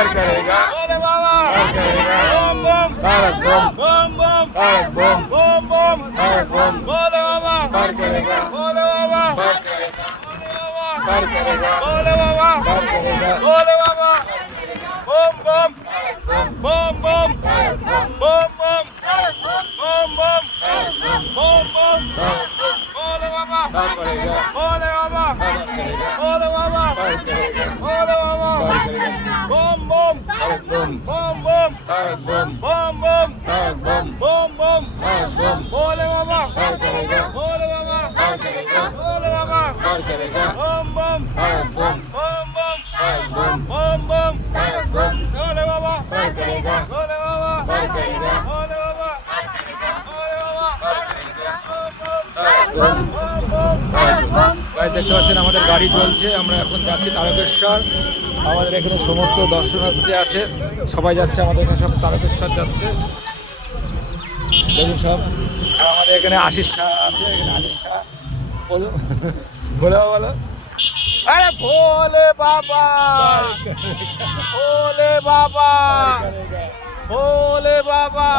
पार करेगा भोले बाबा पार करेगा बम बम भारत बम बम बम भारत बम बम बम भारत बम भोले बाबा पार करेगा भोले बाबा पार करेगा भोले बाबा पार करेगा भोले बाबा पार करेगा भोले बाबा बम बम बम बम बम बम बम बम बम बम भोले बाबा पार करेगा भोले बाबा पार करेगा भोले बाबा पार करेगा भोले बाबा पार करेगा बम बम भारत बम बम बम भारत बम बम बम भारत बम बम बम भारत बम भोले बाबा पार करेगा भोले बाबा पार करेगा भोले बाबा पार करेगा बम बम भारत बम बम बम भारत बम बम बम भारत बम भोले बाबा पार करेगा भोले बाबा पार करेगा भोले बाबा भोले बाबा भारत बम ভাই দেখতে পাচ্ছেন আমাদের গাড়ি চলছে, আমরা এখন যাচ্ছি তারকেশ্বর। আমাদের এখানে সমস্ত দর্শনার্থী আছে, সবাই যাচ্ছে, আমাদের এখানে সব তারকেশ্বর যাচ্ছে দেখুন সব। আর আমাদের এখানে আশিস শাহ আছে, এখানে আশিস শাহ বলো বলো বলো अरे भोले बाबा भोले बाबा भोले बाबा